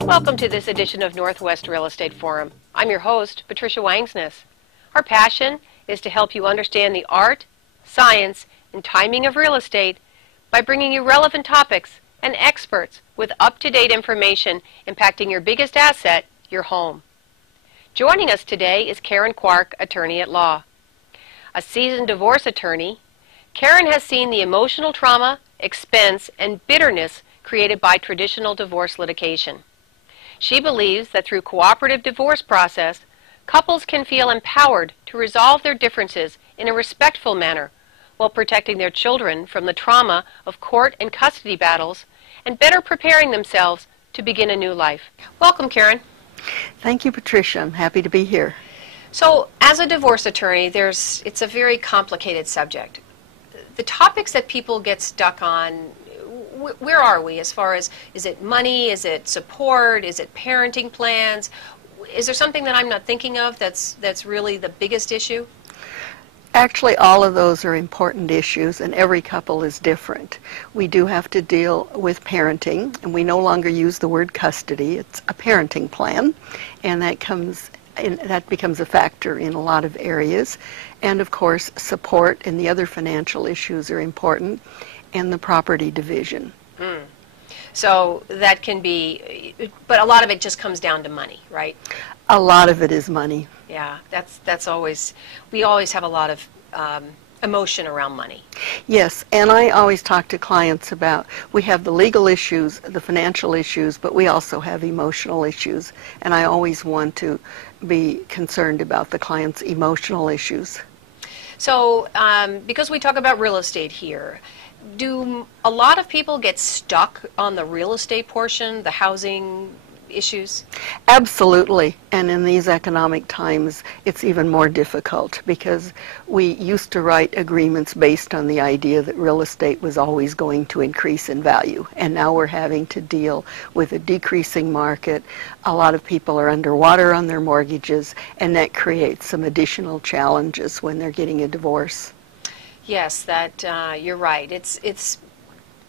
Welcome to this edition of Northwest Real Estate Forum. I'm your host, Patricia Wangsness. Our passion is to help you understand the art, science, and timing of real estate by bringing you relevant topics and experts with up-to-date information impacting your biggest asset, your home. Joining us today is Karin Quirk Attorney at Law. A seasoned divorce attorney, Karin has seen the emotional trauma, expense, and bitterness created by traditional divorce litigation. She believes that through cooperative divorce process, couples can feel empowered to resolve their differences in a respectful manner while protecting their children from the trauma of court and custody battles and better preparing themselves to begin a new life. Welcome, Karin. Thank you, Patricia. I'm happy to be here. So, as a divorce attorney, it's a very complicated subject. The topics that people get stuck on, where are we as far as, is it money, is it support, is it parenting plans? Is there something that I'm not thinking of that's really the biggest issue? Actually, all of those are important issues, and every couple is different. We do have to deal with parenting, and we no longer use the word custody. It's a parenting plan, and that becomes a factor in a lot of areas. And of course, support and the other financial issues are important, and the property division. So that can be, but a lot of it just comes down to money, right? A lot of it is money. Yeah, that's always, we always have a lot of emotion around money. Yes, and I always talk to clients about, we have the legal issues, the financial issues, but we also have emotional issues, and I always want to be concerned about the client's emotional issues. So, because we talk about real estate here, do a lot of people get stuck on the real estate portion, the housing issues? Absolutely, and in these economic times it's even more difficult because we used to write agreements based on the idea that real estate was always going to increase in value, and now we're having to deal with a decreasing market. A lot of people are underwater on their mortgages, and that creates some additional challenges when they're getting a divorce. Yes, that you're right. It's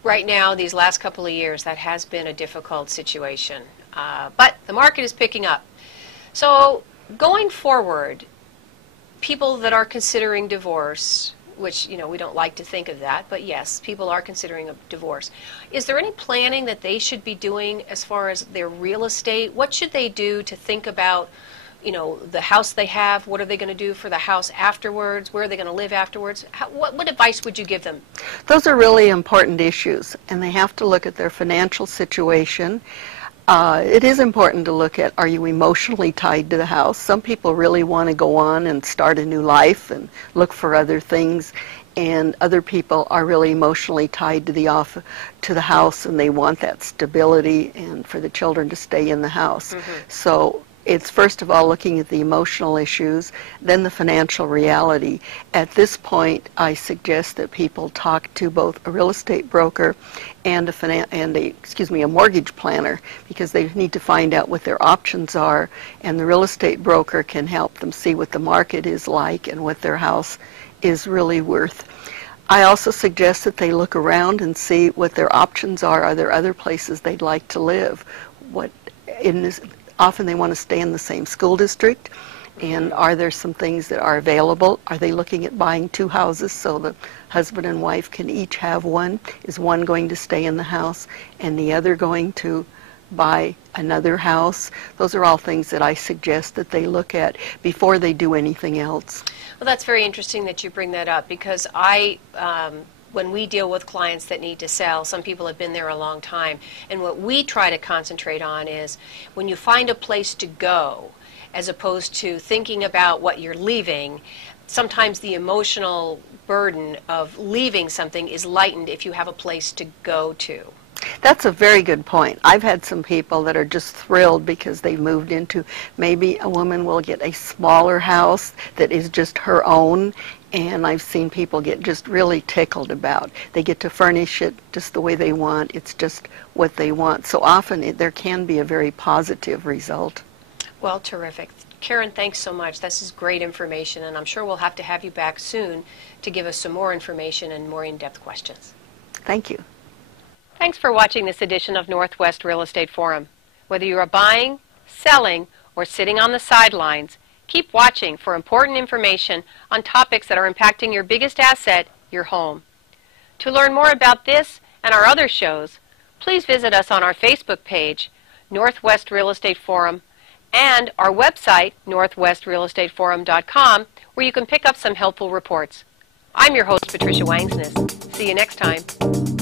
right now, these last couple of years, that has been a difficult situation. But the market is picking up. So going forward, people that are considering divorce, which, you know, we don't like to think of that, but yes, people are considering a divorce. Is there any planning that they should be doing as far as their real estate? What should they do to think about, you know, the house they have? What are they going to do for the house afterwards? Where are they going to live afterwards? What advice would you give them? Those are really important issues, and they have to look at their financial situation. It is important to look at, are you emotionally tied to the house? Some people really want to go on and start a new life and look for other things, and other people are really emotionally tied to the house, and they want that stability and for the children to stay in the house. So it's first of all looking at the emotional issues, then the financial reality. At this point, I suggest that people talk to both a real estate broker and a mortgage planner, because they need to find out what their options are, and the real estate broker can help them see what the market is like and what their house is really worth. I also suggest that they look around and see what their options are. Are there other places they'd like to live? Often they want to stay in the same school district, and are there some things that are available? Are they looking at buying two houses so the husband and wife can each have one? Is one going to stay in the house and the other going to buy another house? Those are all things that I suggest that they look at before they do anything else. Well, that's very interesting that you bring that up, because when we deal with clients that need to sell, some people have been there a long time, and what we try to concentrate on is when you find a place to go, as opposed to thinking about what you're leaving, sometimes the emotional burden of leaving something is lightened if you have a place to go to. That's a very good point. I've had some people that are just thrilled because they've moved into, maybe a woman will get a smaller house that is just her own, and I've seen people get just really tickled about. They get to furnish it just the way they want. It's just what they want. So often there can be a very positive result. Well, terrific. Karin, thanks so much. This is great information, and I'm sure we'll have to have you back soon to give us some more information and more in-depth questions. Thank you. Thanks for watching this edition of Northwest Real Estate Forum. Whether you are buying, selling, or sitting on the sidelines, keep watching for important information on topics that are impacting your biggest asset, your home. To learn more about this and our other shows, please visit us on our Facebook page, Northwest Real Estate Forum, and our website, northwestrealestateforum.com, where you can pick up some helpful reports. I'm your host, Patricia Wangsness. See you next time.